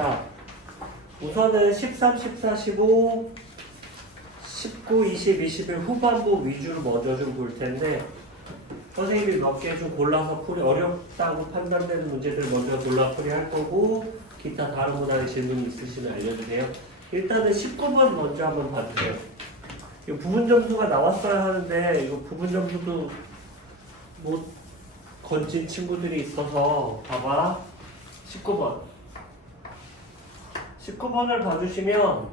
자, 우선은 13, 14, 15, 19, 20, 21 후반부 위주로 먼저 좀 볼 텐데 선생님이 몇 개 좀 골라서 풀이 어렵다고 판단되는 문제들 먼저 골라 풀이할 거고 기타 다른 분야의 질문 있으시면 알려주세요. 일단은 19번 먼저 한번 봐주세요. 이 부분 점수가 나왔어야 하는데 이거 부분 점수도 못 건진 친구들이 있어서 봐봐. 19번을 봐주시면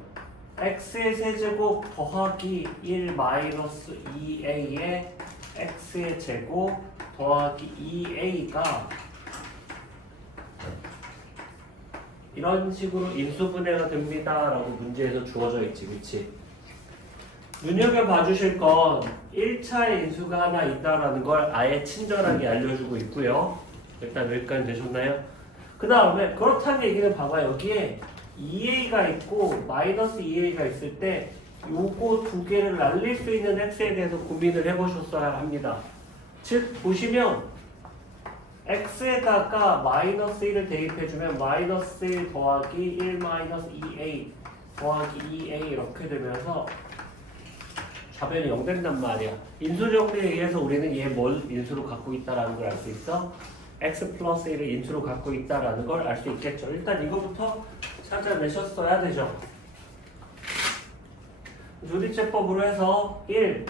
x의 세제곱 더하기 1 마이너스 2a의 x의 제곱 더하기 2a가 이런 식으로 인수분해가 됩니다 라고 문제에서 주어져 있지, 그치? 눈여겨봐 주실 건 1차의 인수가 하나 있다라는 걸 아예 친절하게 알려주고 있고요. 일단 여기까지 되셨나요? 그 다음에 그렇다는 얘기는 봐봐. 여기에 2a가 있고 마이너스 2a가 있을 때 요거 두 개를 날릴 수 있는 x에 대해서 고민을 해보셨어야 합니다. 즉 보시면 x에다가 마이너스 1을 대입해주면 마이너스 1 더하기 1 마이너스 2a 더하기 2a 이렇게 되면서 좌변이 0 된단 말이야. 인수 정리에 의해서 우리는 얘 뭘 인수로 갖고 있다라는 걸 알 수 있어? x 플러스 1을 인수로 갖고 있다라는 걸 알 수 있겠죠. 일단 이거부터 찾아내셨어야 되죠. 조립제법으로 해서 1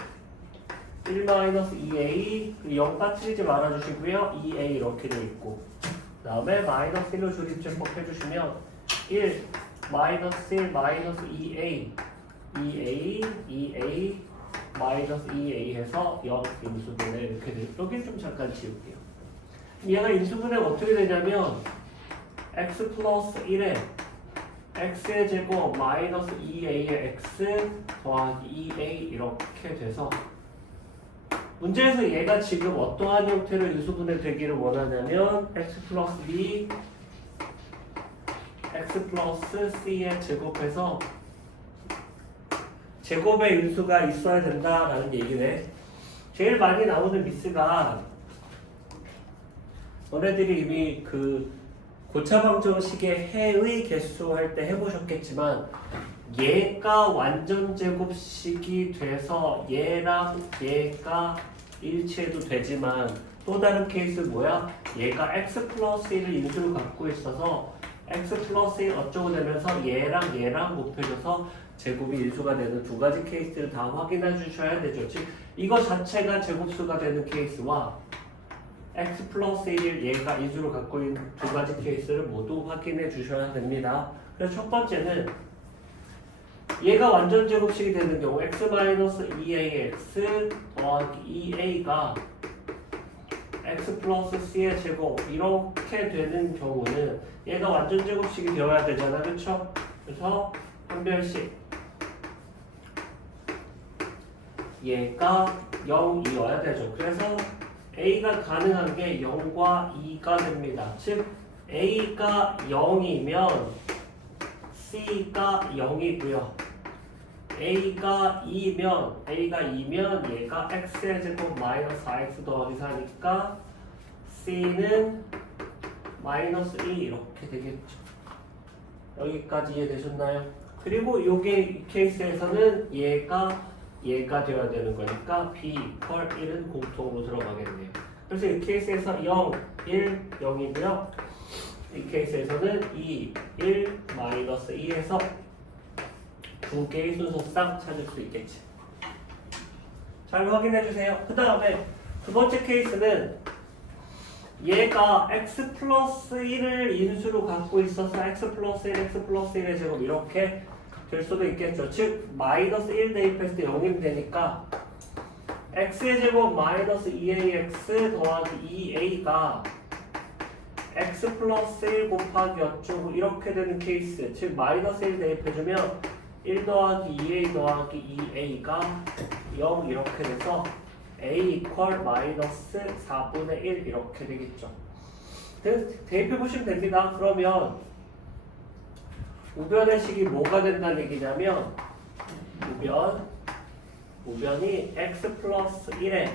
마이너스 2a 0 빠뜨리지 말아주시고요. 2a 이렇게 되어 있고 그 다음에 마이너스 1로 조립제법 해주시면 1 마이너스 1 마이너스 2a 2a 마이너스 2a 해서 0 인수분해 이렇게 돼요. 여기 좀 잠깐 지울게요. 얘가 인수분해가 어떻게 되냐면 x 플러스 1에 x의 제곱 마이너스 2a의 x 더하기 2a 이렇게 돼서 문제에서 얘가 지금 어떠한 형태로 인수분해 되기를 원하냐면 x 플러스 b x 플러스 c의 제곱해서 제곱의 인수가 있어야 된다라는 얘기네. 제일 많이 나오는 미스가 너네들이 이미 그 고차방정식의 해의 개수 할 때 해보셨겠지만 얘가 완전 제곱식이 돼서 얘랑 얘가 일치해도 되지만 또 다른 케이스 뭐야? 얘가 x 플러스 1을 인수로 갖고 있어서 x 플러스 1 어쩌고 되면서 얘랑 곱해줘서 제곱이 인수가 되는 두 가지 케이스를 다 확인해 주셔야 되죠. 즉 이거 자체가 제곱수가 되는 케이스와 x 플러스 1을 얘가 인수로 갖고 있는 두 가지 케이스를 모두 확인해 주셔야 됩니다. 그래서 첫 번째는 얘가 완전 제곱식이 되는 경우 x 마이너스 2ax 더하기 2a가 x 플러스 c의 제곱 이렇게 되는 경우는 얘가 완전 제곱식이 되어야 되잖아, 그쵸? 그래서 한 별씩 얘가 0이어야 되죠. 그래서 a가 가능한 게 0과 2가 됩니다. 즉 a가 0이면 c가 0이고요. a가 2면 얘가 x의 제곱 마이너스 4x 더하기 4니까 c는 마이너스 1 이렇게 되겠죠. 여기까지 이해되셨나요? 그리고 요게 이 케이스에서는 얘가 되어야 되는 거니까 b equal 1은 공통으로 들어가겠네요. 그래서 이 케이스에서 0, 1, 0이고요. 이 케이스에서는 2, 1, 마이너스 2에서 두 개의 순서상 찾을 수 있겠지. 잘 확인해 주세요. 그 다음에 두 번째 케이스는 얘가 x 플러스 1을 인수로 갖고 있어서 x 플러스 1, x 플러스 1의 제곱 이렇게 될 수도 있겠죠. 즉 마이너스 1 대입했을 때 0이 되니까 x의 제곱 마이너스 2ax 더하기 2a가 x 플러스 1 곱하기 어쩌고 이렇게 되는 케이스. 즉 마이너스 1 대입해주면 1 더하기 2a 더하기 2a가 0 이렇게 돼서 a equal 마이너스 4분의 1 이렇게 되겠죠. 대입해보시면 됩니다. 그러면 우변의 식이 뭐가 된다는 얘기냐면 우변이 x 플러스 1에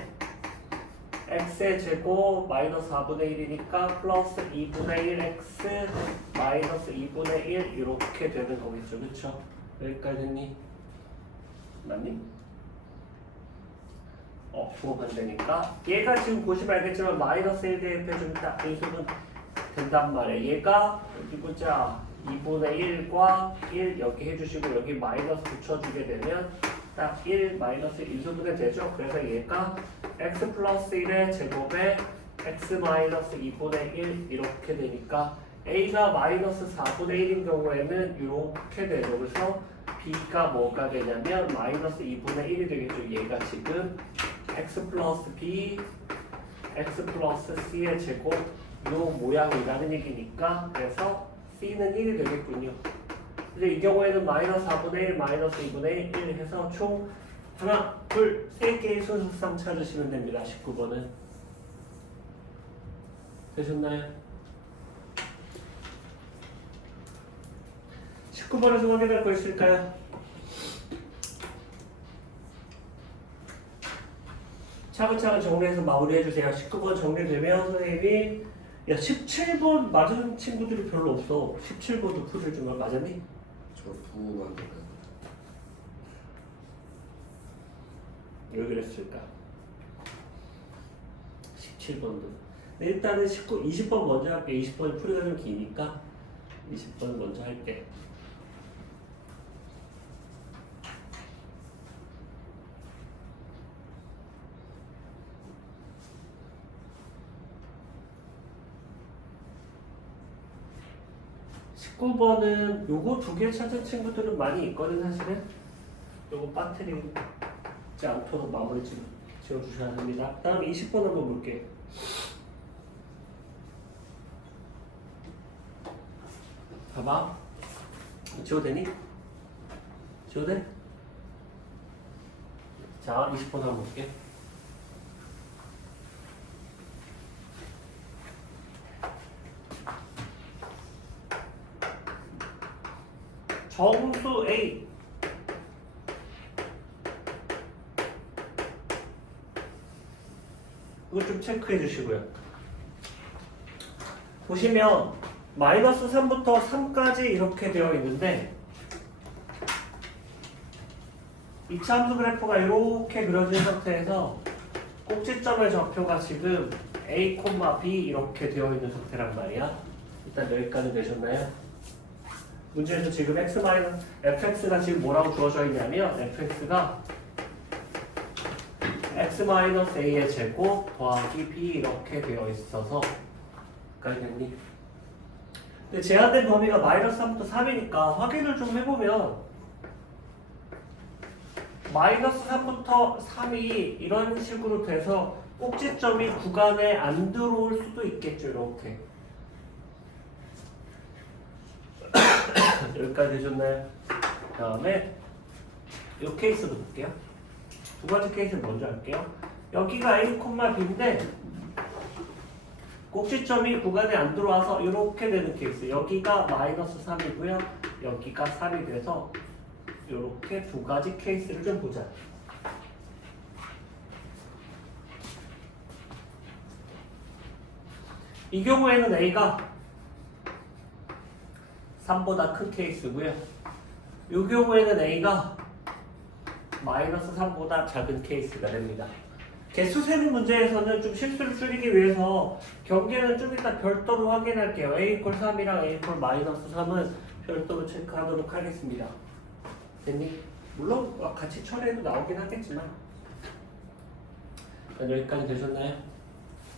x의 제곱 마이너스 4분의 1이니까 플러스 2분의 1 x 마이너스 2분의 1 이렇게 되는 거겠죠. 그쵸? 여기까지 됐니? 맞니? 부호 반대니까 얘가 지금 보시면 알겠지만 마이너스 1 대입해주면 딱 인수분 된단 말이에요. 얘가 여기 보자 2분의 1과 1 여기 해주시고 여기 마이너스 붙여주게 되면 딱 1 마이너스 1수분해 되죠. 그래서 얘가 x 플러스 1의 제곱에 x 마이너스 2분의 1 이렇게 되니까 a가 마이너스 4분의 1인 경우에는 이렇게 되죠. 그래서 b가 뭐가 되냐면 마이너스 2분의 1이 되겠죠. 얘가 지금 x 플러스 b x 플러스 c의 제곱 요 모양이라는 얘기니까 그래서 c는 1이 되겠군요. 이제 이 경우에는 마이너스 4분의 1 마이너스 2분의 1 해서 총 하나, 둘, 세 개의 순서상 찾으시면 됩니다. 19번은 되셨나요? 19번에서 확인할 거 있을까요? 차근차근 정리해서 마무리해주세요. 19번 정리되면 선생님이 야 17번 맞은 친구들이 별로 없어. 17번도 풀어주면 맞았니? 저 부호만 들어요. 왜 그랬을까? 17번도. 일단은 20번 먼저 할게. 20번이 풀이가 좀 기니까 20번 먼저 할게. (19번은) 요거 두 개 찾은 친구들은 많이 있거든. 사실은 요거 빠뜨리지 않도록 마무리 지어주셔야 됩니다. 다음 20번 한번 볼게. 봐봐. 지워되니? 지워돼? 자, 20번 한번 볼게. 정수 A 이거 좀 체크해 주시고요. 보시면 마이너스 3부터 3까지 이렇게 되어 있는데 이 참수 그래프가 이렇게 그려진 상태에서 꼭지점의 좌표가 지금 A, B 이렇게 되어 있는 상태란 말이야. 일단 여기까지 되셨나요? 문제에서 지금 fx가 지금 뭐라고 주어져 있냐면 fx가 x-a의 제곱 더하기 b 이렇게 되어 있어서 깔겠니? 근데 제한된 범위가 마이너스 3부터 3이니까 확인을 좀 해보면 마이너스 3부터 3이 이런 식으로 돼서 꼭지점이 구간에 안 들어올 수도 있겠죠. 이렇게 여기까지 되셨나요? 그 다음에 이 케이스도 볼게요. 두 번째 케이스 먼저 할게요. 여기가 A, B인데 꼭지점이 구간에 안 들어와서 이렇게 되는 케이스. 여기가 마이너스 3이고요. 여기가 3이 돼서 이렇게 두 가지 케이스를 좀 보자. 이 경우에는 A가 3보다 큰 케이스고요. 이 경우에는 A가 마이너스 3보다 작은 케이스가 됩니다. 개수 세는 문제에서는 좀 실수를 줄이기 위해서 경계는 좀 이따 별도로 확인할게요. A = 3이랑 A = 마이너스 3은 별도로 체크하도록 하겠습니다. 됐니? 물론 같이 처리해도 나오긴 하겠지만 여기까지 되셨나요?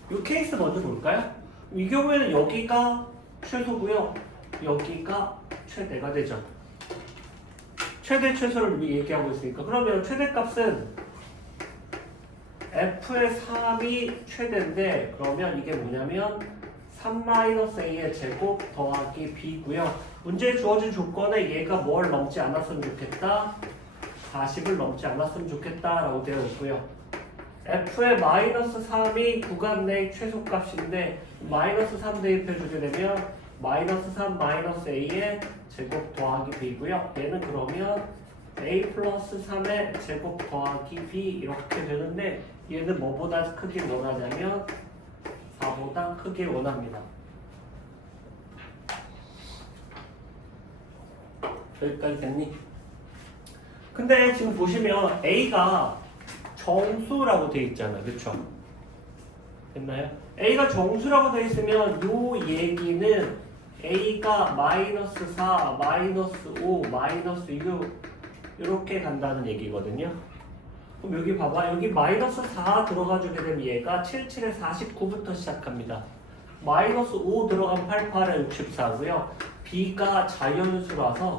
이 케이스 먼저 볼까요? 이 경우에는 여기가 최소고요. 여기가 최대가 되죠. 최대 최소를 얘기하고 있으니까 그러면 최대값은 f의 3이 최대인데 그러면 이게 뭐냐면 3-a의 제곱 더하기 b고요. 문제에 주어진 조건에 얘가 뭘 넘지 않았으면 좋겠다. 40을 넘지 않았으면 좋겠다 라고 되어 있고요. f의 마이너스 3이 구간 내 최소값인데 마이너스 3 대입해 주게 되면 마이너스 3 마이너스 a의 제곱 더하기 b고요. 얘는 그러면 a 플러스 3의 제곱 더하기 b 이렇게 되는데 얘는 뭐보다 크길 원하냐면 4보다 크길 원합니다. 여기까지 됐니? 근데 지금 보시면 A가 정수라고 돼 있잖아. 그쵸? 됐나요? A가 정수라고 돼 있으면 요 얘기는 A가 마이너스 4, 마이너스 5, 마이너스 6 이렇게 간다는 얘기거든요. 그럼 여기 봐봐. 여기 마이너스 4 들어가주게 되면 얘가 77에 49부터 시작합니다. 마이너스 5 들어가면 88에 64고요. B가 자연수라서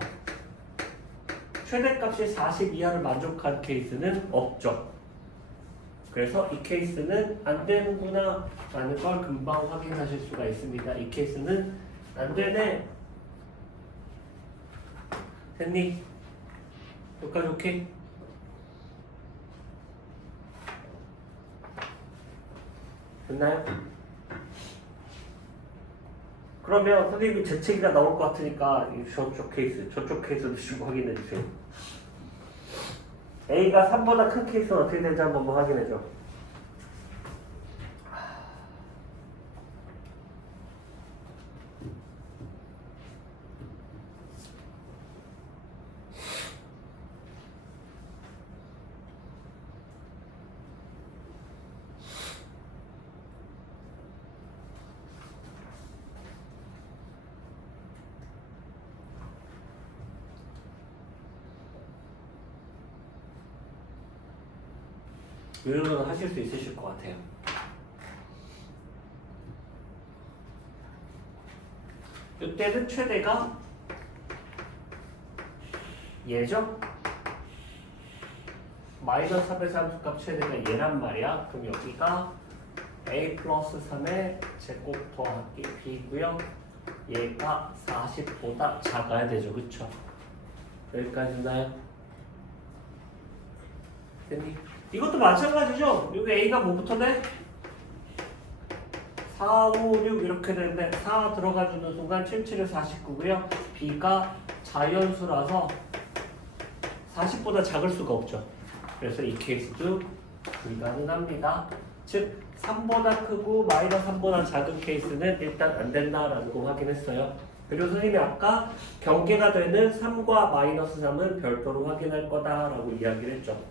최대값이 40 이하를 만족한 케이스는 없죠. 그래서 이 케이스는 안 되는구나 라는 걸 금방 확인하실 수가 있습니다. 이 케이스는 안 되네. 됐니? 여기까지 오케이? 됐나요? 그러면 선생님이 재채기가 나올 것 같으니까 저쪽 케이스도 좀 확인해 주세요. A가 3보다 큰 케이스는 어떻게 되는지 한번 확인해 줘. 이 정도는 하실 수 있으실 것 같아요. 이때는 최대가 얘죠? 마이너스 3의 함수값 최대가 얘란 말이야. 그럼 여기가 a 플러스 3의 제곱 더하기 b고요. 얘가 40보다 작아야 되죠. 그쵸? 여기까지 있나요? 됐니? 이것도 마찬가지죠. 여기 A가 뭐부터 돼? 4, 5, 6 이렇게 되는데 4 들어가주는 순간 77에 49고요. B가 자연수라서 40보다 작을 수가 없죠. 그래서 이 케이스도 불가능합니다. 즉 3보다 크고 마이너스 3보다 작은 케이스는 일단 안 된다라는 거 확인했어요. 그리고 선생님이 아까 경계가 되는 3과 마이너스 3은 별도로 확인할 거다라고 이야기를 했죠.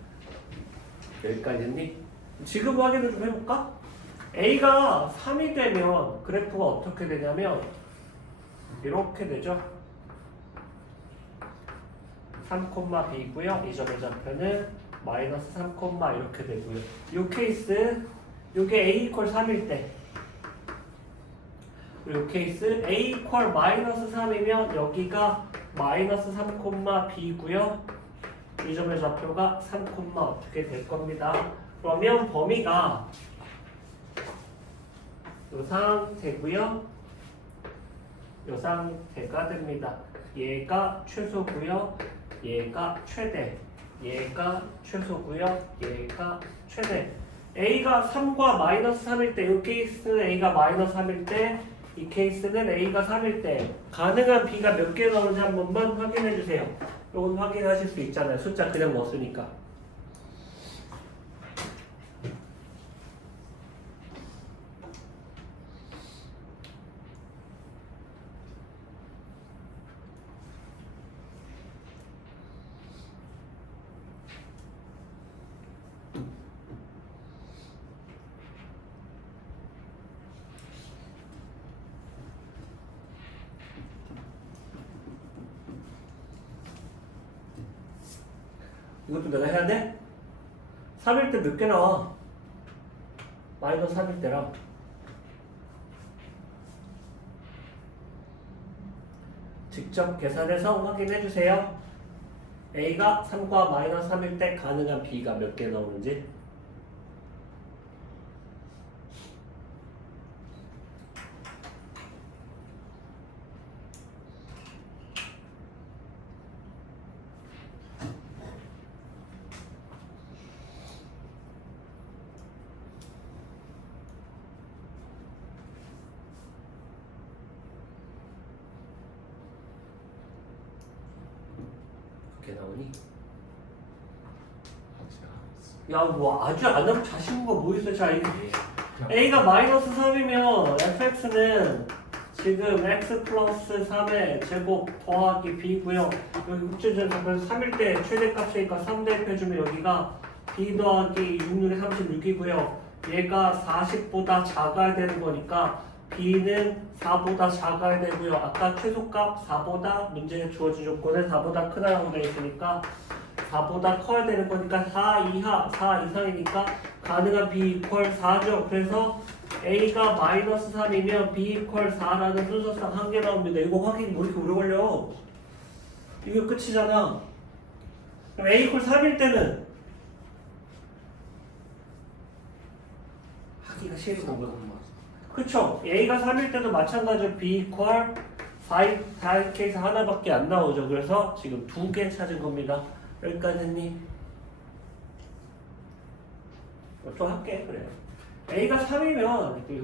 여기까지 했니? 지금 확인을 좀 해볼까? A가 3이 되면 그래프가 어떻게 되냐면 이렇게 되죠. 3,B고요. 이 점의 좌표는 마이너스 3, 이렇게 되고요. 이 케이스 이게 A 이퀄 3일 때 이 케이스 A 이퀄 마이너스 3이면 여기가 마이너스 3, B고요. 이 점의 좌표가 3, 어떻게 될 겁니다. 그러면 범위가 이 상태고요. 이 상태가 됩니다. 얘가 최소고요. 얘가 최대. 얘가 최소고요. 얘가 최대. A가 3과 마이너스 3일 때, 이 케이스는 A가 마이너스 3일 때, 이 케이스는 A가 3일 때 가능한 B가 몇 개 나오는지 한 번만 확인해 주세요. 이건 확인하실 수 있잖아요. 숫자 그냥 못 쓰니까. 이것도 내가 해야 돼? 3일 때 몇 개 나와? 마이너스 3일 때랑 직접 계산해서 확인해 주세요. A가 3과 마이너스 3일 때 가능한 B가 몇 개 나오는지. 몇 개 나오니? 제가 하겠습니다. 야, 뭐 아주 안 하면 자신과 뭐 있어? 자, A가 마이너스 3이면 fx는 지금 x 플러스 3의 제곱 더하기 b고요. 여기 우체전에서 그래서 3일 때 최대값이니까 3 대입해주면 여기가 b 더하기 6, 6에 36이고요. 얘가 40보다 작아야 되는 거니까 b는 4보다 작아야 되고요. 아까 최소값 4보다 문제에 주어진 조건은 4보다 크다라고 되어 있으니까 4보다 커야 되는 거니까 4 이하, 4 이상이니까 가능한 b 이퀄 4죠. 그래서 a가 마이너스 3이면 b 이퀄 4라는 순서상 한 개 나옵니다. 이거 확인 뭐 이렇게 오래 걸려? 이게 끝이잖아. 그럼 a 이퀄 3일 때는 하기가 싫은 거고요. 그쵸? a가 3일 때도 마찬가지로 b 이퀄 4 이렇게 해서 하나밖에 안 나오죠. 그래서 지금 2개 찾은 겁니다. 여기까지 했니? 좀 할게. 그래. a가 3이면 여기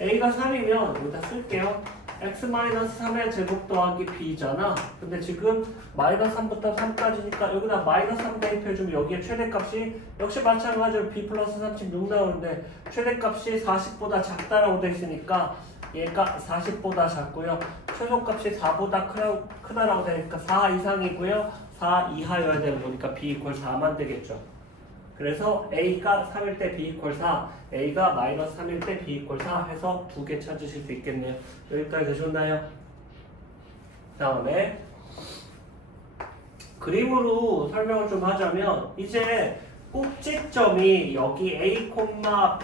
a가 3이면 여기다 쓸게요. x-3의 제곱 더하기 b잖아. 근데 지금 마이너스 3부터 3까지니까 여기다 마이너스 3 대입해주면 여기에 최대값이 역시 마찬가지로 b 플러스 36 나오는데 최대값이 40보다 작다라고 돼 있으니까 얘가 40보다 작고요. 최소값이 4보다 크다라고 되니까 4 이상이고요. 4 이하여야 되는 거니까 b 이퀄 4만 되겠죠. 그래서 a가 3일 때 b 이퀄 4, a가 마이너스 3일 때 b 이퀄 4 해서 2개 찾으실 수 있겠네요. 여기까지 되셨나요? 다음에 그림으로 설명을 좀 하자면 이제 꼭지점이 여기 a,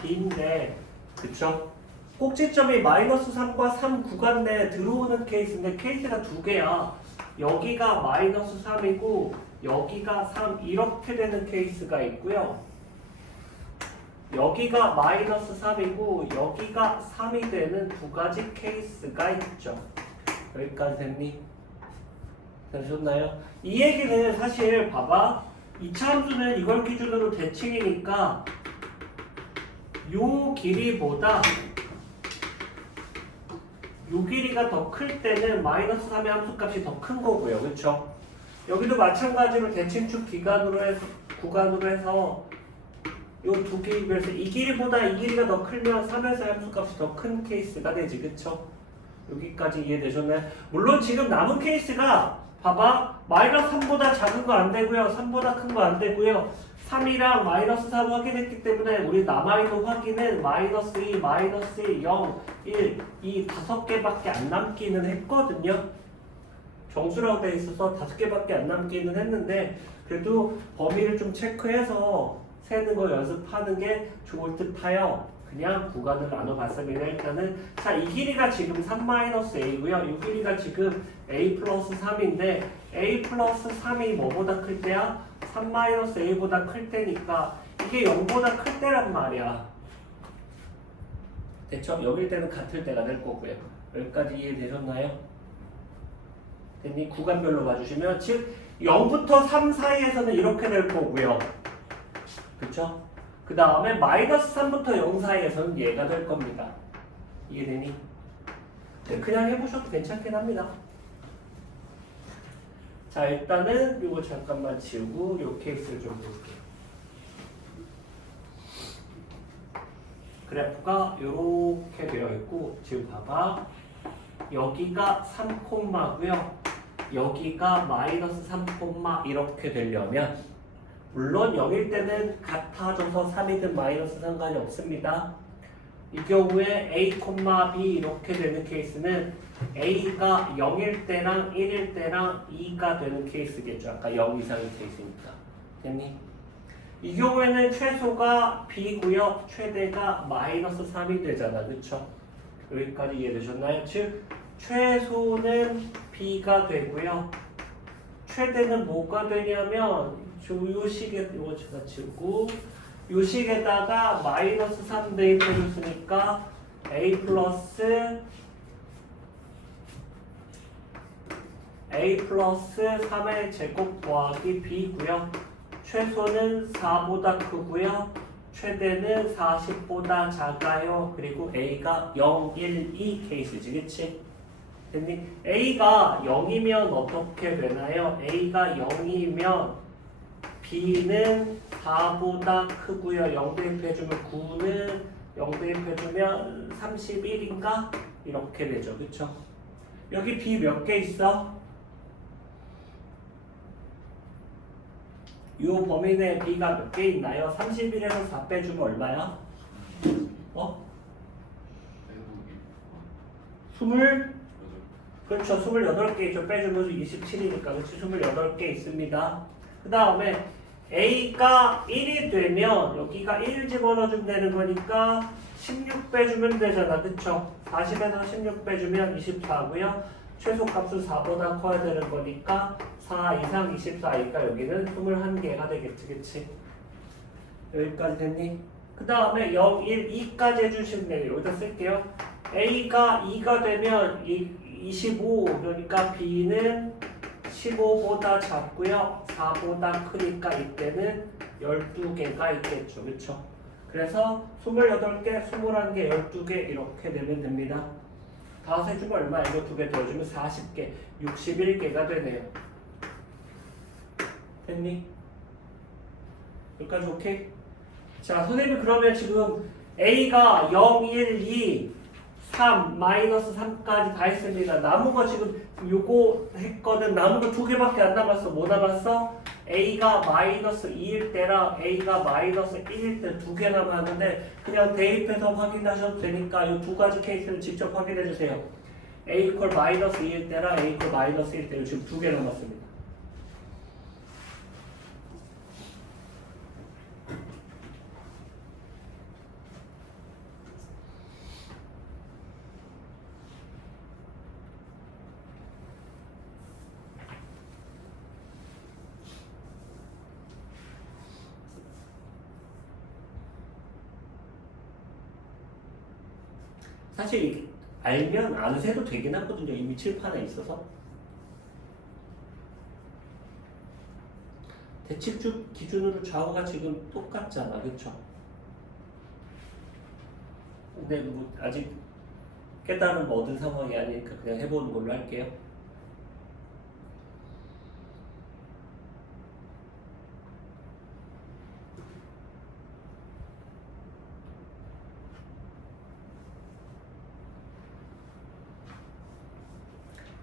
b인데 그쵸? 꼭지점이 마이너스 3과 3 구간 내에 들어오는 케이스인데 케이스가 2개야. 여기가 마이너스 3이고 여기가 3 이렇게 되는 케이스가 있고요. 여기가 마이너스 3이고 여기가 3이 되는 두 가지 케이스가 있죠. 여기까지 됐니? 되셨나요? 이 얘기는 사실 봐봐. 이차 함수는 이걸 기준으로 대칭이니까 요 길이보다 요 길이가 더 클 때는 마이너스 3의 함수값이 더 큰 거고요. 그렇죠? 여기도 마찬가지로 대칭축 구간으로 해서 요 두 길이 그래서 이 길이보다 이 길이가 더 크면 3에서 함수값이 더 큰 케이스가 되지. 그쵸? 여기까지 이해되셨나요? 물론 지금 남은 케이스가 봐봐. 마이너스 3보다 작은 거 안 되고요. 3보다 큰 거 안 되고요. 3이랑 마이너스 3 확인했기 때문에 우리 남아있는 확인은 마이너스 2, 마이너스 1, 0, 1, 이 5개밖에 안 남기는 했거든요. 정수라고 돼 있어서 5개밖에 안 남기는 했는데 그래도 범위를 좀 체크해서 세는 거 연습하는 게 좋을 듯하여 그냥 구간을 나눠봤습니다. 일단은 자, 이 길이가 지금 3-a고요. 이 길이가 지금 a 플러스 3인데 a 플러스 3이 뭐보다 클 때야? 3-a보다 클 때니까 이게 0보다 클 때란 말이야. 됐죠? 0일 때는 같을 때가 될 거고요. 여기까지 이해되셨나요? 됐니? 구간별로 봐주시면 즉 0부터 3 사이에서는 이렇게 될 거고요. 그쵸? 그 다음에 마이너스 3부터 0 사이에서는 얘가 될 겁니다. 이해되니? 네, 그냥 해보셔도 괜찮긴 합니다. 자, 일단은 이거 잠깐만 지우고 이 케이스를 좀 볼게요. 그래프가 이렇게 되어 있고 지금 봐봐. 여기가 3콤마고요. 여기가 마이너스 3 이렇게 되려면 물론 0일 때는 같아져서 3이든 마이너스 상관이 없습니다. 이 경우에 a, b 이렇게 되는 케이스는 a가 0일 때랑 1일 때랑 2가 되는 케이스겠죠. 아까 0 이상의 케이스니까. 됐니? 이 경우에는 최소가 b고요. 최대가 마이너스 3이 되잖아. 그쵸? 여기까지 이해되셨나요? 즉 최소는 b가 되고요. 최대는 뭐가 되냐면 요 식에 이거 제가 지우고 요 식에다가 마이너스 3 대입해줬으니까 a 플러스 3의 제곱 더하기 b고요. 최소는 4보다 크고요. 최대는 40보다 작아요. 그리고 a가 0, 1, 2 케이스지. 그치? 됐니? a가 0이면 어떻게 되나요? a가 0이면 B는 4보다 크고요. 0 대입해주면 9는 0 대입해주면 31인가? 이렇게 되죠. 그쵸? 여기 B 몇 개 있어? 이 범위 내에 B가 몇 개 있나요? 31에서 4 빼주면 얼마야? 어? 20? 그렇죠. 28개 있죠. 빼주면서 27이니까. 그렇지. 28개 있습니다. 그 다음에 A가 1이 되면 여기가 1 집어넣어주면 되는 거니까 16 빼주면 되잖아. 그쵸? 40에서 16 빼주면 24고요. 최소값은 4보다 커야 되는 거니까 4 이상 24이니까 여기는 21개가 되겠지. 그치? 여기까지 됐니? 그 다음에 0, 1, 2까지 해주시면 돼요. 여기다 쓸게요. A가 2가 되면 25, 그러니까 B는 15보다 작고요. 4보다 크니까 이때는 12개가 있겠죠. 그쵸? 그래서 28개, 21개, 12개 이렇게 되면 됩니다. 다 해주면 얼마? 이거 2개 더해주면 40개, 61개가 되네요. 됐니? 여기까지 오케이? 자, 선생님이 그러면 지금 A가 0, 1, 2, 3, 마이너스 3까지 다 했습니다. 남은 거 지금 요거 했거든. 남은 거 2개밖에 안 남았어. 뭐 남았어? A가 마이너스 2일 때랑 A가 마이너스 1일 때 2개 남았는데 그냥 대입해서 확인하셔도 되니까 이 두 가지 케이스를 직접 확인해 주세요. A 이퀄 마이너스 2일 때랑 A 이퀄 마이너스 1일 때 지금 2개 남았습니다. 사실 이게 알면 안 세도 되긴 하거든요. 이미 칠판에 있어서. 대칭주 기준으로 좌우가 지금 똑같잖아. 그쵸? 근데 뭐 아직 깨달음 얻은 상황이 아니니까 그냥 해보는 걸로 할게요.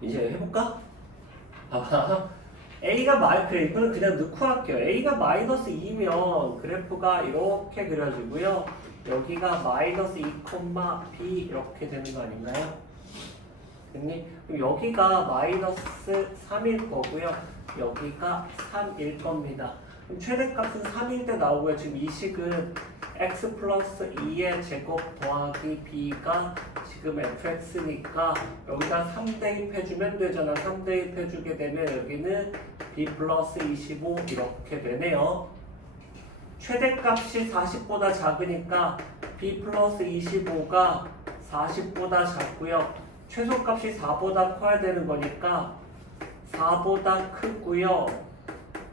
이제 해볼까? 아, A가 그래프는 그냥 넣고 할게요. A가 마이너스 2면 그래프가 이렇게 그려지고요. 여기가 마이너스 2, B 이렇게 되는 거 아닌가요? 됐니? 그럼 여기가 마이너스 3일 거고요. 여기가 3일 겁니다. 그럼 최대값은 3일 때 나오고요. 지금 이 식은 x 플러스 2의 제곱 더하기 b가 지금 fx니까 여기다 3 대입해주면 되잖아. 3 대입해주게 되면 여기는 b 플러스 25 이렇게 되네요. 최대값이 40보다 작으니까 b 플러스 25가 40보다 작고요. 최소값이 4보다 커야 되는 거니까 4보다 크고요.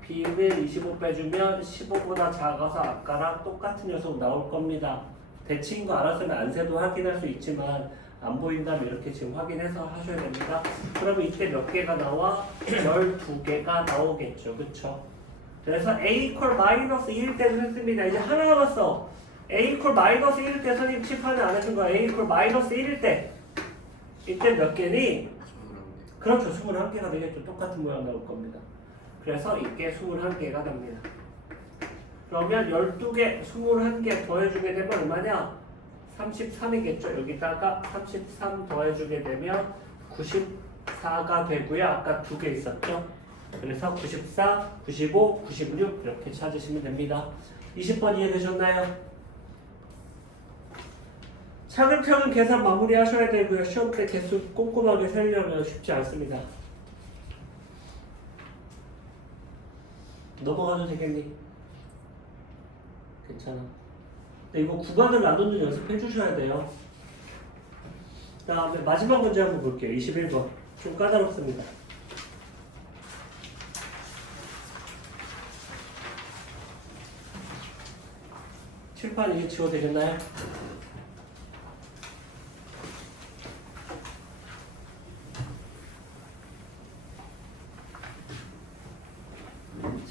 B는 25 빼주면 15보다 작아서 아까랑 똑같은 녀석 나올 겁니다. 대칭인 거 알았으면 안 세도 확인할 수 있지만 안 보인다면 이렇게 지금 확인해서 하셔야 됩니다. 그러면 이때 몇 개가 나와? 12개가 나오겠죠. 그쵸? 그래서 A 이퀄 마이너스 1일 때는 했습니다. 이제 하나 남았어. A 이퀄 마이너스 1일 때 선생님 칠판에 안 해준 거야. A 이퀄 마이너스 1일 때. 이때 몇 개니? 그렇죠. 21개가 되겠죠. 똑같은 모양 나올 겁니다. 그래서 이게 21개가 됩니다. 그러면 12개, 21개 더해주게 되면 얼마냐? 33이겠죠. 여기다가 33 더해주게 되면 94가 되고요. 아까 2개 있었죠. 그래서 94, 95, 96 이렇게 찾으시면 됩니다. 20번 이해되셨나요? 차근차근 계산 마무리 하셔야 되고요. 시험 때 개수 꼼꼼하게 세려면 쉽지 않습니다. 넘어가도 되겠니? 괜찮아. 근데 이거 구간을 나누는 연습해 주셔야 돼요. 그 다음에 마지막 문제 한번 볼게요. 21번. 좀 까다롭습니다. 칠판 이게 지워되겠나요?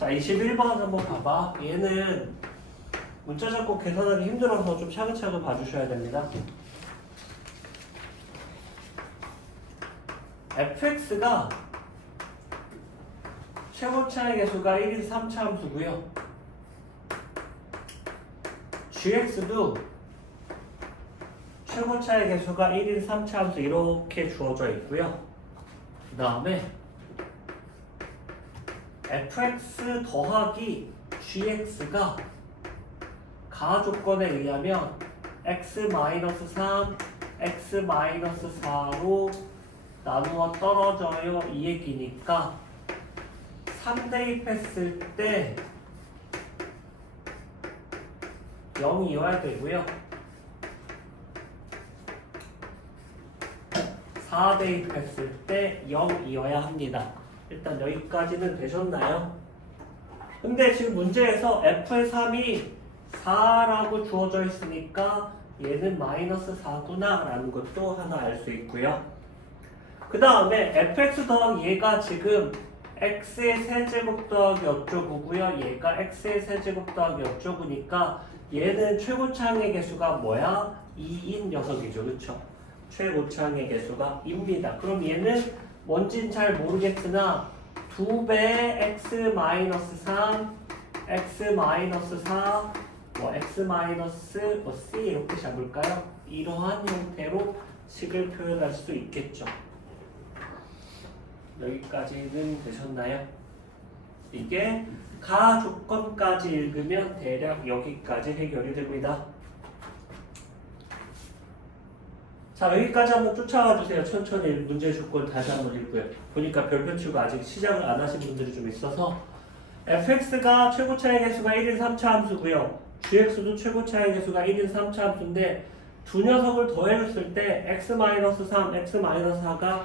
자, 21번 한번 봐봐. 얘는 문자 잡고 계산하기 힘들어서 좀 차근차근 봐주셔야 됩니다. fx가 최고차의 개수가 1인 3차 함수고요. gx도 최고차의 개수가 1인 3차 함수 이렇게 주어져 있고요. 그 다음에 fx 더하기 gx가 가 조건에 의하면 x-3, x-4로 나누어 떨어져요 이 얘기니까 3 대입했을 때 0이어야 되고요. 4 대입했을 때 0이어야 합니다. 일단 여기까지는 되셨나요? 근데 지금 문제에서 f의 3이 4라고 주어져 있으니까 얘는 마이너스 4구나 라는 것도 하나 알 수 있고요. 그 다음에 fx 더하기 얘가 지금 x의 세제곱 더하기 어쩌고고요. 얘가 x의 세제곱 더하기 어쩌고니까 얘는 최고차항의 개수가 뭐야? 2인 녀석이죠. 그쵸? 최고차항의 개수가 2입니다. 그럼 얘는 뭔진 잘 모르겠으나 2배 x-3, x-4, x-c 이렇게 잡을까요? 이러한 형태로 식을 표현할 수 있겠죠. 여기까지는 되셨나요? 이게 가 조건까지 읽으면 대략 여기까지 해결이 됩니다. 자, 여기까지 한번 쫓아가 주세요. 천천히 문제 조건 다시 한번 읽고요. 보니까 별표 치고 아직 시작을 안 하신 분들이 좀 있어서 fx가 최고차의 개수가 1인 3차 함수고요. gx도 최고차의 개수가 1인 3차 함수인데 두 녀석을 더해줬을 때 x-3, x-4가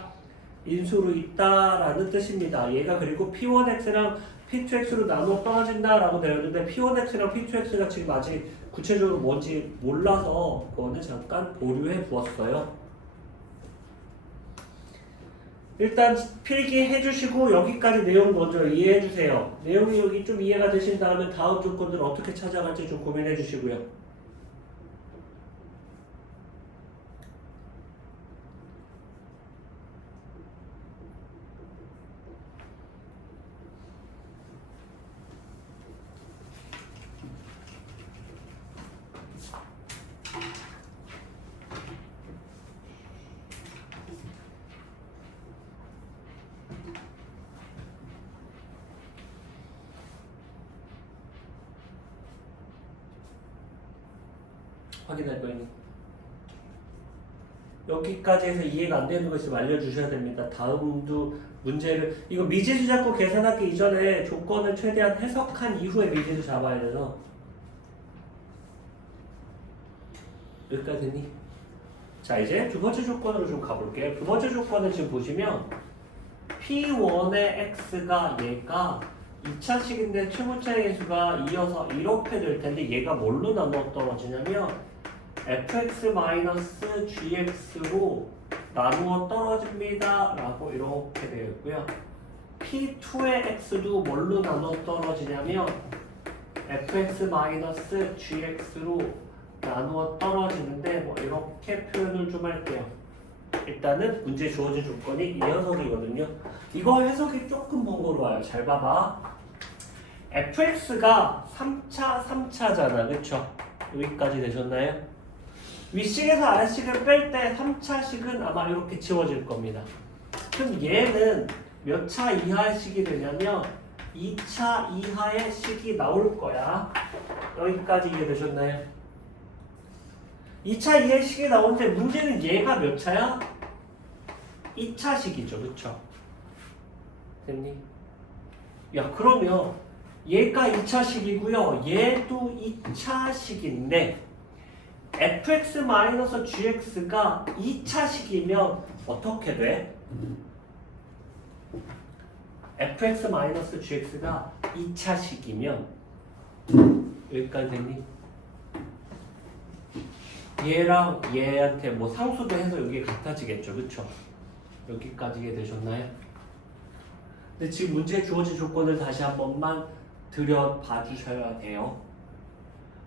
인수로 있다라는 뜻입니다. 얘가 그리고 p1x랑 p2x로 나누어 떨어진다라고 되었는데 p1x랑 p2x가 지금 아직 구체적으로 뭔지 몰라서 그거는 잠깐 보류해 두었어요. 일단 필기해 주시고 여기까지 내용 먼저 이해해 주세요. 내용이 여기 좀 이해가 되신 다음에 다음 조건들 어떻게 찾아갈지 좀 고민해 주시고요. 확인할 거니 여기까지 해서 이해가 안 되는 거 있으면 알려주셔야 됩니다. 다음도 문제를 이거 미지수 잡고 계산하기 이전에 조건을 최대한 해석한 이후에 미지수 잡아야 돼서 여기까지 됐니? 자, 이제 두 번째 조건으로 좀 가볼게요. 두 번째 조건을 지금 보시면 P1의 X가 얘가 2차식인데 최고차의 개수가 이어서 이렇게 될 텐데 얘가 뭘로 나눠 떨어지냐면 fx-gx로 나누어 떨어집니다 라고 이렇게 되어 있고요. P2의 x도 뭘로 나눠 떨어지냐면 fx-gx로 나누어 떨어지는데 뭐 이렇게 표현을 좀 할게요. 일단은 문제 주어진 조건이 이 녀석이거든요. 이거 해석이 조금 번거로워요. 잘 봐봐. fx가 3차잖아. 그쵸? 여기까지 되셨나요? 윗식에서 아래식을 뺄 때 3차식은 아마 이렇게 지워질 겁니다. 그럼 얘는 몇 차 이하의 식이 되냐면 2차 이하의 식이 나올 거야. 여기까지 이해되셨나요? 2차 이하의 식이 나오는데 문제는 얘가 몇 차야? 2차식이죠. 그쵸? 됐니? 야, 그러면 얘가 2차식이고요. 얘도 2차식인데 fx-gx가 2차식이면 어떻게 돼? fx-gx가 2차식이면 여기까지 됐니? 얘랑 얘한테 뭐 상수도 해서 여기 같아지겠죠. 그쵸? 여기까지 이해되셨나요? 근데 지금 문제에 주어진 조건을 다시 한 번만 들여봐 주셔야 돼요.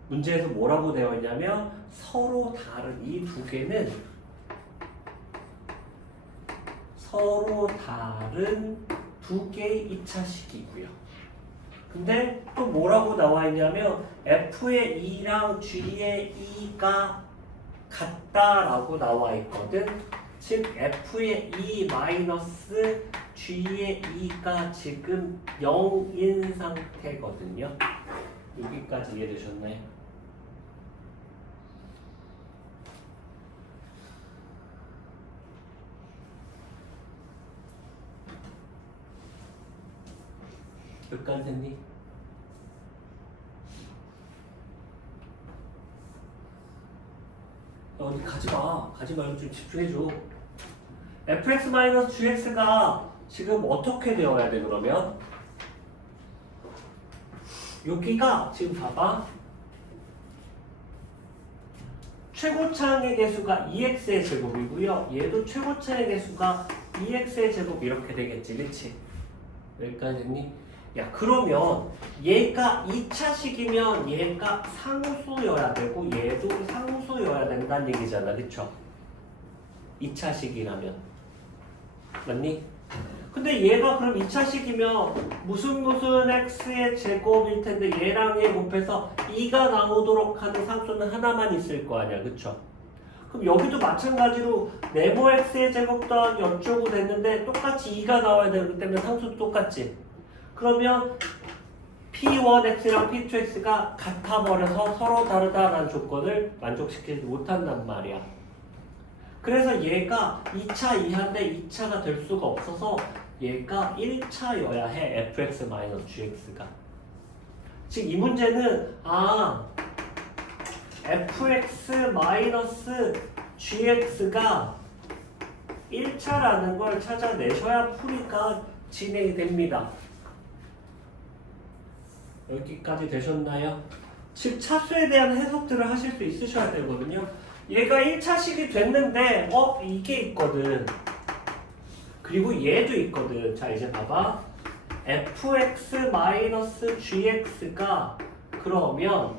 문제에서 뭐라고 되어 있냐면 서로 다른 이 두 개는 서로 다른 두 개의 2차식이고요. 근데 또 뭐라고 나와 있냐면 F의 2랑 G의 2가 같다라고 나와 있거든. 즉 F의 2 마이너스 G의 2가 지금 0인 상태거든요. 여기까지 이해되셨나요? 여기까지 됐니? 어디 가지마. 가지 말고 좀 집중해줘. fx-gx가 지금 어떻게 되어야 돼 그러면? 여기가 지금 봐봐. 최고차항의 개수가 2x의 제곱이고요. 얘도 최고차의 개수가 2x의 제곱 이렇게 되겠지. 그치? 여기까지 됐니? 야 그러면 얘가 2차식이면 얘가 상수여야 되고 얘도 상수여야 된다는 얘기잖아. 그쵸? 2차식이라면 맞니? 근데 얘가 그럼 2차식이면 무슨 x의 제곱일 텐데 얘랑 얘 곱해서 2가 나오도록 하는 상수는 하나만 있을 거 아니야. 그쵸? 그럼 여기도 마찬가지로 네모 x의 제곱 더하기 어쩌고 됐는데 똑같이 2가 나와야 되기 때문에 상수도 똑같지. 그러면 P1x랑 P2x가 같아버려서 서로 다르다라는 조건을 만족시키지 못한단 말이야. 그래서 얘가 2차 이하인데 2차가 될 수가 없어서 얘가 1차여야 해. fx-gx가. 즉 이 문제는 fx-gx가 1차라는 걸 찾아내셔야 풀이가 진행이 됩니다. 여기까지 되셨나요? 즉 차수에 대한 해석들을 하실 수 있으셔야 되거든요. 얘가 1차식이 됐는데 이게 있거든. 그리고 얘도 있거든. 자 이제 봐봐. fx-gx가 그러면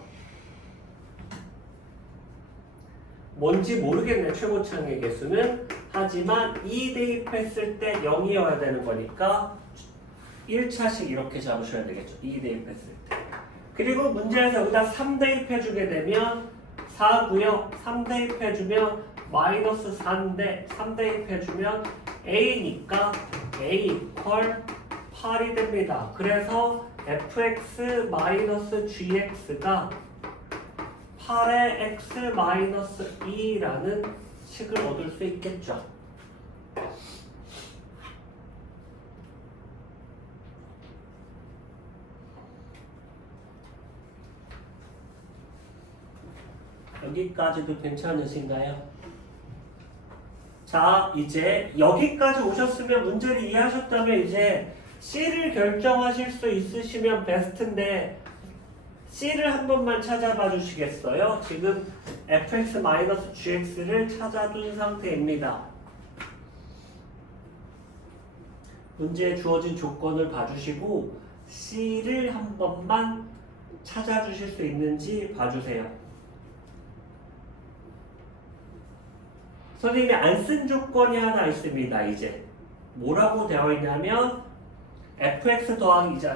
뭔지 모르겠네. 최고차항의 개수는. 하지만 2 대입했을 때 0이어야 되는 거니까 1차식 이렇게 잡으셔야 되겠죠. 2 대입했을 때. 그리고 문제에서 여기다 3 대입해주게 되면 4고요. 3 대입해주면 마이너스 4인데 3 대입해주면 A니까 A 이퀄 8이 됩니다. 그래서 fx-gx가 8의 x-2라는 식을 얻을 수 있겠죠. 여기까지도 괜찮으신가요? 자, 이제 여기까지 오셨으면 문제를 이해하셨다면 이제 C를 결정하실 수 있으시면 베스트인데 C를 한 번만 찾아봐 주시겠어요? 지금 fx-gx를 찾아둔 상태입니다. 문제에 주어진 조건을 봐주시고 C를 한 번만 찾아주실 수 있는지 봐주세요. 선생님이 안 쓴 조건이 하나 있습니다. 이제 뭐라고 되어 있냐면 fx 더하기 이제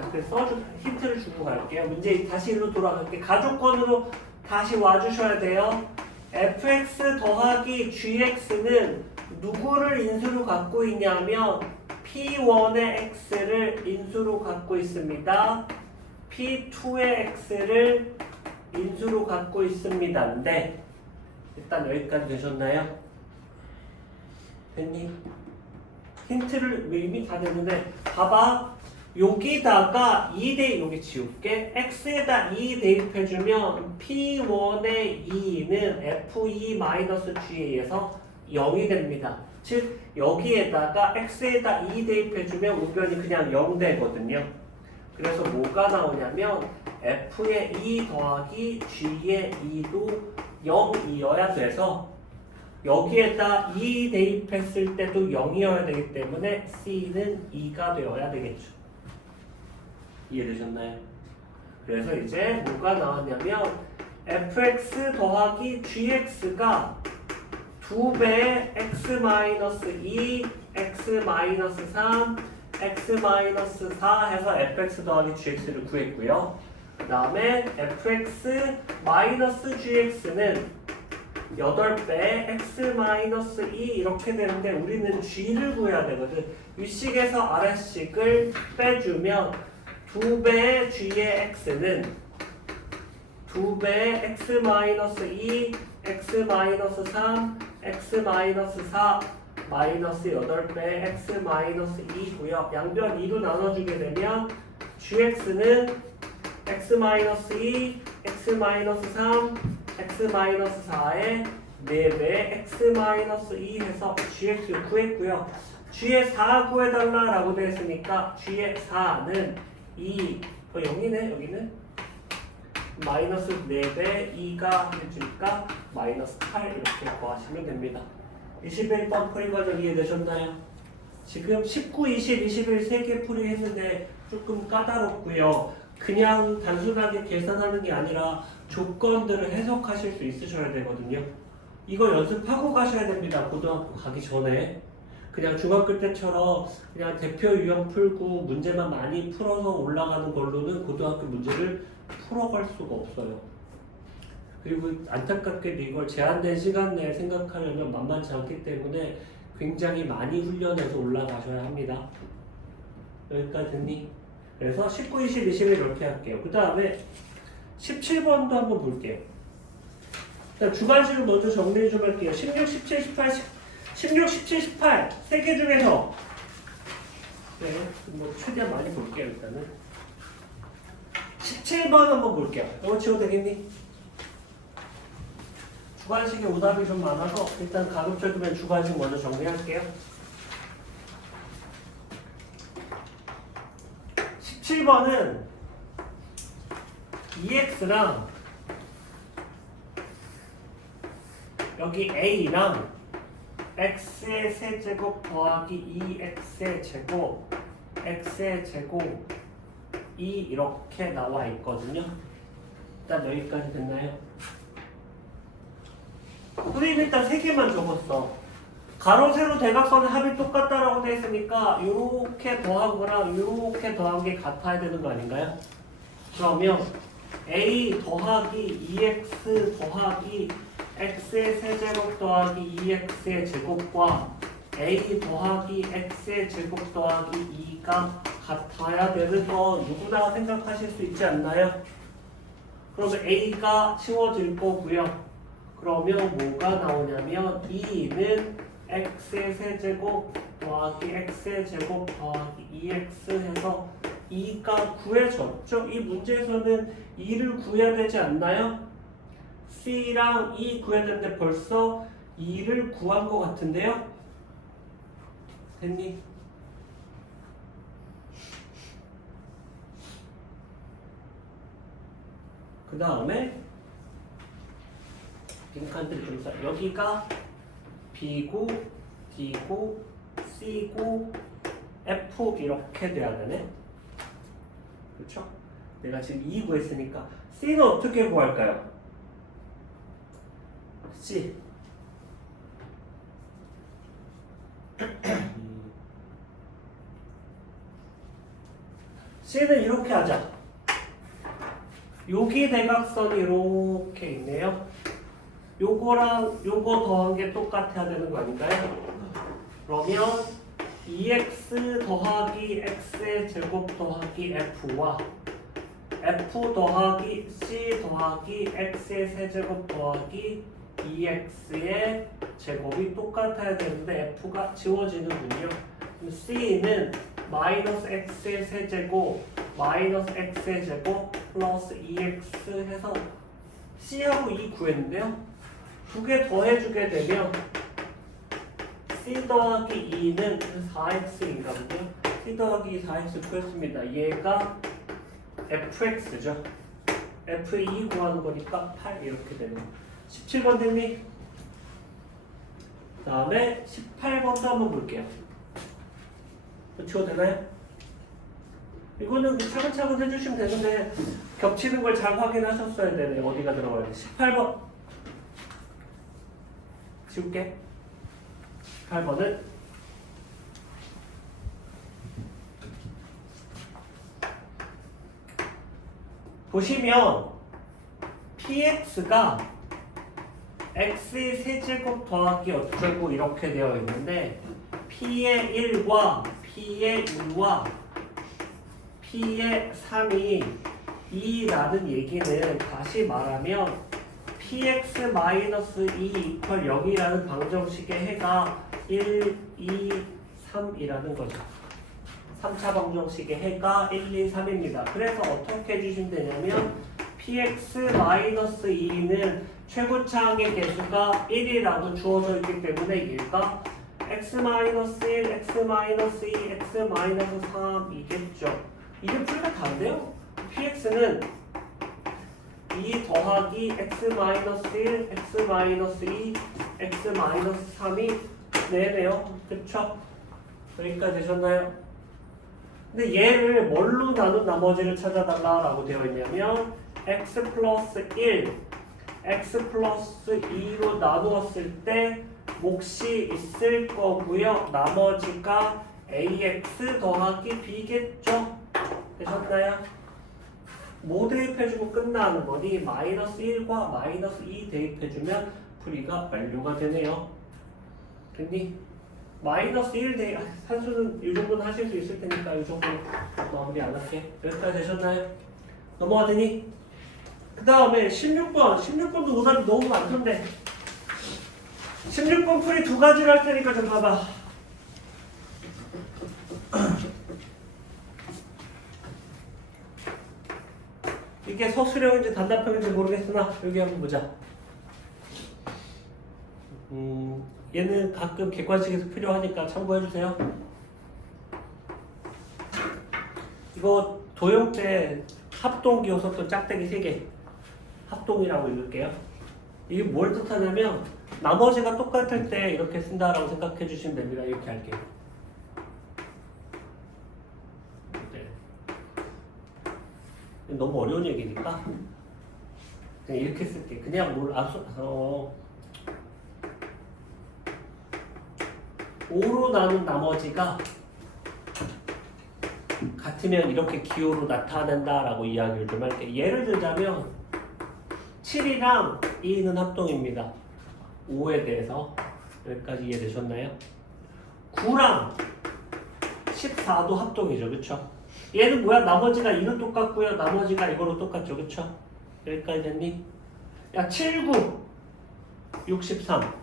힌트를 주고 갈게요. 문제 다시 일로 돌아갈게. 가조건으로 다시 와주셔야 돼요. fx 더하기 gx는 누구를 인수로 갖고 있냐면 p1의 x를 인수로 갖고 있습니다. p2의 x를 인수로 갖고 있습니다. 근데 일단 여기까지 되셨나요? 됐니? 힌트를 이미 다 됐는데 봐봐. 여기다가 2대 여기 지울게. x에다 2 대입해주면 p1의 2는 f2-g에 의해서 0이 됩니다. 즉 여기에다가 x에다 2 대입해주면 우변이 그냥 0 되거든요. 그래서 뭐가 나오냐면 f의 2 더하기 g의 2도 0이어야 돼서 여기에다 2 대입했을 때도 0이어야 되기 때문에 C는 2가 되어야 되겠죠. 이해되셨나요? 그래서 이제 뭐가 나왔냐면 fx 더하기 gx가 2배의 x-2, x-3, x-4 해서 fx 더하기 gx를 구했고요. 그 다음에 fx-gx는 8배 x-2 이렇게 되는데 우리는 g를 구해야 되거든. 윗식에서 아랫식을 빼주면 2배의 g의 x는 2배의 x-2, x-3, x-4 마이너스 8배의 x-2고요. 양변 2로 나눠주게 되면 gx는 x-2, x-3, x-4의 4배의 x-2 해서 gx를 구했고요. g의 4 구해달라라고 되어 있으니까 g의 4는 2, 여기네 여기는 마이너스 4배 2가 해주니까 마이너스 8 이렇게 구하시면 됩니다. 21번 풀이 과정 이해되셨나요? 지금 19, 20, 21 3개 풀이 했는데 조금 까다롭고요. 그냥 단순하게 계산하는 게 아니라 조건들을 해석하실 수 있으셔야 되거든요. 이거 연습하고 가셔야 됩니다. 고등학교 가기 전에. 그냥 중학교 때처럼 그냥 대표 유형 풀고 문제만 많이 풀어서 올라가는 걸로는 고등학교 문제를 풀어갈 수가 없어요. 그리고 안타깝게도 이걸 제한된 시간 내에 생각하려면 만만치 않기 때문에 굉장히 많이 훈련해서 올라가셔야 합니다. 여기까지 됐니? 그래서 19, 20, 21 이렇게 할게요. 그 다음에 17번도 한번 볼게요. 일단 주관식을 먼저 정리 좀 할게요. 16, 17, 18, 16, 17, 18 세 개 중에서 뭐 최대한 많이 볼게요. 일단은 17번 한번 볼게요. 이거 치워도 되겠니? 주관식에 오답이 좀 많아서 일단 가급적이면 주관식 먼저 정리할게요. 17번은 EX랑 여기 A랑 X의 세제곱 더하기 2X의 제곱 X의 제곱 2 이렇게 나와 있거든요. 일단 여기까지 됐나요? 우리는 일단 3개만 적었어. 가로, 세로, 대각선의 합이 똑같다라고 되어 있으니까 이렇게 더한 거랑 이렇게 더한 게 같아야 되는 거 아닌가요? 그러면 A 더하기 2X 더하기 X의 세제곱 더하기 2X의 제곱과 A 더하기 X의 제곱 더하기 2가 같아야 되는 거 누구나 생각하실 수 있지 않나요? 그러면 A가 치워질 거고요. 그러면 뭐가 나오냐면 2는 x의 세제곱 더하기 x의 제곱 더하기 2x 해서 2가 구해졌죠? 이 문제에서는 2를 구해야 되지 않나요? C랑 2 구해야 되는데 벌써 2를 구한 것 같은데요? 됐니? 그 다음에 빈칸들 좀 써. 여기가 B고 D고 C고 F 이렇게 돼야 되네. 그렇죠? 내가 지금 2 구했으니까 C는 어떻게 구할까요? C C는 이렇게 하자. 여기 대각선이 이렇게 있네요. 요거랑 요거 더한 게 똑같아야 되는 거 아닌가요? 그러면 2x 더하기 x의 제곱 더하기 f와 f 더하기 c 더하기 x의 세제곱 더하기 2x의 제곱이 똑같아야 되는데 f가 지워지는군요. 그럼 c는 마이너스 x의 세제곱 마이너스 x의 제곱 플러스 2x 해서 c하고 2 구했는데요. 두 개 더해주게 되면 c 더하기 2는 4x인가 보죠. c 더하기 4x 구했습니다. 얘가 fx죠. f2 구하는 거니까 8 이렇게 되는 17번 됐니? 그 다음에 18번도 한번 볼게요. 지워도 되나요? 이거는 차근차근 해주시면 되는데 겹치는 걸 잘 확인하셨어야 되네. 어디가 들어가야 돼? 18번 지울게. 18번은 보시면 px가 x의 세제곱 더하기 어쩌고 이렇게 되어 있는데 p의 1과 p의 2와 p의 3이 2라는 얘기는 다시 말하면 px-2 이퀄 0이라는 방정식의 해가 1, 2, 3이라는 거죠. 3차 방정식의 해가 1, 2, 3입니다. 그래서 어떻게 해주시면 되냐면 px-2는 최고차항의 개수가 1이라고 주어져 있기 때문에 얘가 x-1, x-2, x-3이겠죠. 이게 풀이가 다른데요? px는 2 더하기 x-1, x-2, x-3이 4네요. 그쵸? 여기까지 되셨나요? 근데 얘를 뭘로 나눈 나머지를 찾아달라고 되어 있냐면 x 플러스 1, x 플러스 2로 나누었을 때 몫이 있을 거고요. 나머지가 ax 더하기 b겠죠? 되셨나요? 뭐 대입해주면 끝나는 거니? 마이너스 1과 마이너스 2 대입해주면 풀이가 완료가 되네요. 됐니? 마이너스 1 대입, 산수는 이 정도는 하실 수 있을 테니까 이 정도 마무리 안 할게. 여기까지 되셨나요? 넘어가 되니? 그 다음에 16번도 오답이 너무 많던데 16번 풀이 두 가지를 할 테니까 좀 봐봐. 이게 서술형인지 단답형인지 모르겠으나 여기 한번 보자. 얘는 가끔 객관식에서 필요하니까 참고해주세요. 이거 도형 때 합동기호 썼던 짝대기 3개 합동이라고 읽을게요. 이게 뭘 뜻하냐면 나머지가 똑같을 때 이렇게 쓴다라고 생각해 주시면 됩니다. 이렇게 할게요. 네. 너무 어려운 얘기니까 그냥 이렇게 쓸게. 그냥 뭘 5로 나눈 나머지가 같으면 이렇게 기호로 나타낸다라고 이야기를 좀 할게요. 예를 들자면 7이랑 2는 합동입니다. 5에 대해서 여기까지 이해되셨나요? 9랑 14도 합동이죠. 그쵸? 얘는 뭐야? 나머지가 2는 똑같고요. 나머지가 이거로 똑같죠. 그쵸? 여기까지 됐니? 야 7, 9, 63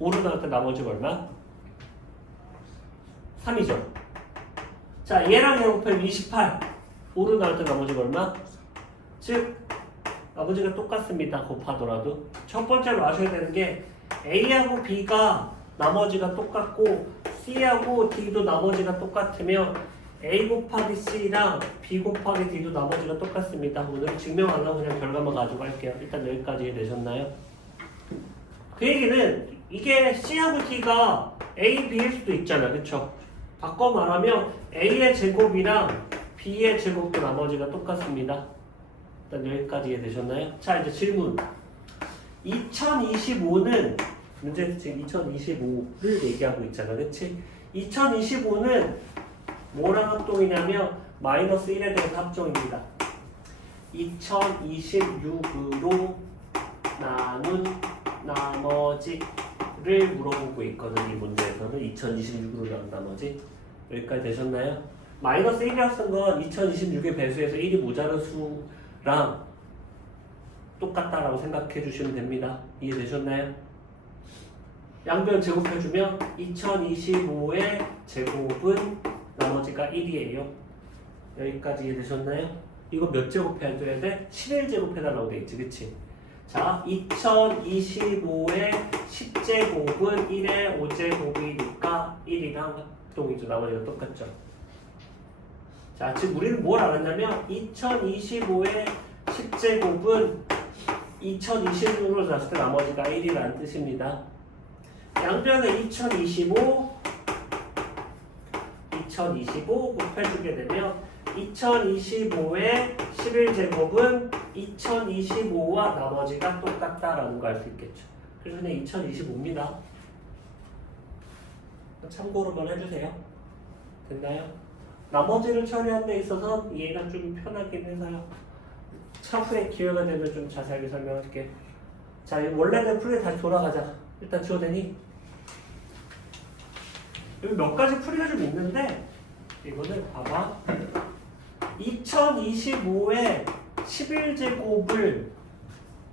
5로 나올 때 나머지가 얼마? 3이죠. 자 얘랑 곱하면 28 5로 나올 때 나머지가 얼마? 즉 나머지가 똑같습니다. 곱하더라도 첫 번째로 아셔야 되는 게 A하고 B가 나머지가 똑같고 C하고 D도 나머지가 똑같으면 A 곱하기 C랑 B 곱하기 D도 나머지가 똑같습니다. 오늘 증명 안 하고 그냥 결과만 가지고 할게요. 일단 여기까지 되셨나요? 그 얘기는 이게 C하고 D가 A, B일 수도 있잖아. 그쵸? 바꿔 말하면 A의 제곱이랑 B의 제곱도 나머지가 똑같습니다. 일단 여기까지 이해되셨나요? 자 이제 질문. 2025는 문제 지금 2025를 얘기하고 있잖아. 그치? 2025는 뭐랑 합동이냐면 마이너스 1에 대해서 합종입니다. 2026으로 나눈 나머지를 물어보고 있거든. 이 문제에서는 2026으로 나눈 나머지. 여기까지 되셨나요? 마이너스 1이라 쓴 건 2026의 배수에서 1이 모자란 수랑 똑같다라고 생각해 주시면 됩니다. 이해되셨나요? 양변 제곱해주면 2025의 제곱은 나머지가 1이에요. 여기까지 이해되셨나요? 이거 몇 제곱해줘야 돼? 11제곱해달라고 돼 있지, 그치? 자, 2025의 10제곱은 1의 5제곱이니까 1이랑 합동이죠. 나머지가 똑같죠. 자, 지금 우리는 뭘 알았냐면 2025의 10제곱은 2026으로 놨을 때 나머지가 1이라는 뜻입니다. 양변에 2025 곱해주게 되면 2025의 11제곱은 2025와 나머지가 똑같다라는 걸 알 수 있겠죠. 그래서 그냥 2025입니다. 참고로만 해주세요. 됐나요? 나머지를 처리하는 데 있어서 이해가 좀 편하긴 해서요. 차후에 기회가 되면 좀 자세하게 설명할게. 자, 원래는 풀이 다시 돌아가자. 일단 지워되니? 여기 몇 가지 풀이가 좀 있는데 이거는 봐봐. 2025의 11제곱을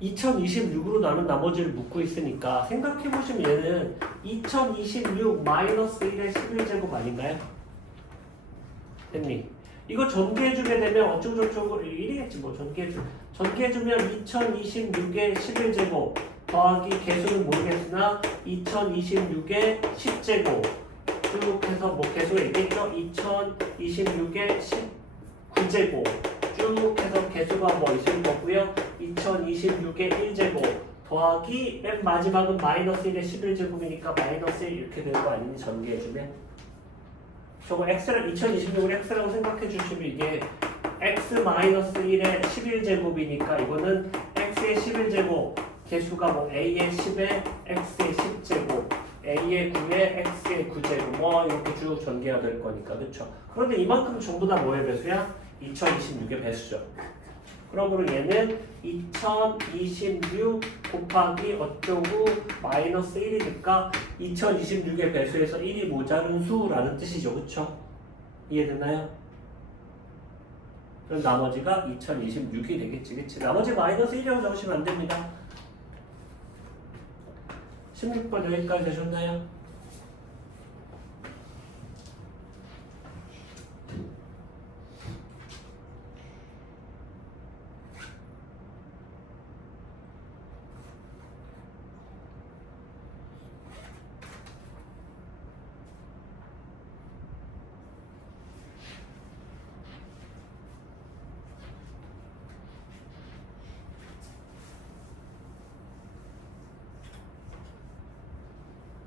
2026으로 나눈 나머지를 묻고 있으니까 생각해보시면 얘는 2026 마이너스 1의 11제곱 아닌가요? 됐니? 이거 전개해주게 되면 어쩌고저쩌고 1이겠지 뭐 전개해주면 2026의 11제곱 더하기 개수는 모르겠으나 2026의 10제곱 쭉 해서 뭐 개수가 있겠죠? 2026의 19제곱 쭉 해서 개수가 뭐 있을 거고요. 2026의 1제곱 더하기 맨 마지막은 마이너스 1의 11제곱이니까 마이너스 1 이렇게 되는 거 아니니 전개해주면 저거 x를 2026을 x라고 생각해 주시면 이게 x 마이너스 1의 11제곱이니까 이거는 x의 11제곱 개수가 뭐 a의 10에 x의 10제곱 a의 9에 x의 9제곱 뭐 이렇게 쭉 전개가 될 거니까 그렇죠. 그런데 이만큼 전부 다 뭐의 배수야? 2026의 배수죠. 그러므로 얘는 2026 곱하기 어쩌고 마이너스 1이니까 2026의 배수에서 1이 모자른 수라는 뜻이죠. 그쵸? 이해됐나요? 그럼 나머지가 2026이 되겠지. 그치? 나머지 마이너스 1이라고 적으시면 안 됩니다. 16번 여기까지 되셨나요?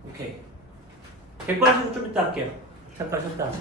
오케이. 객관식은 좀 이따 할게요. 잠깐 쉬었다 하자.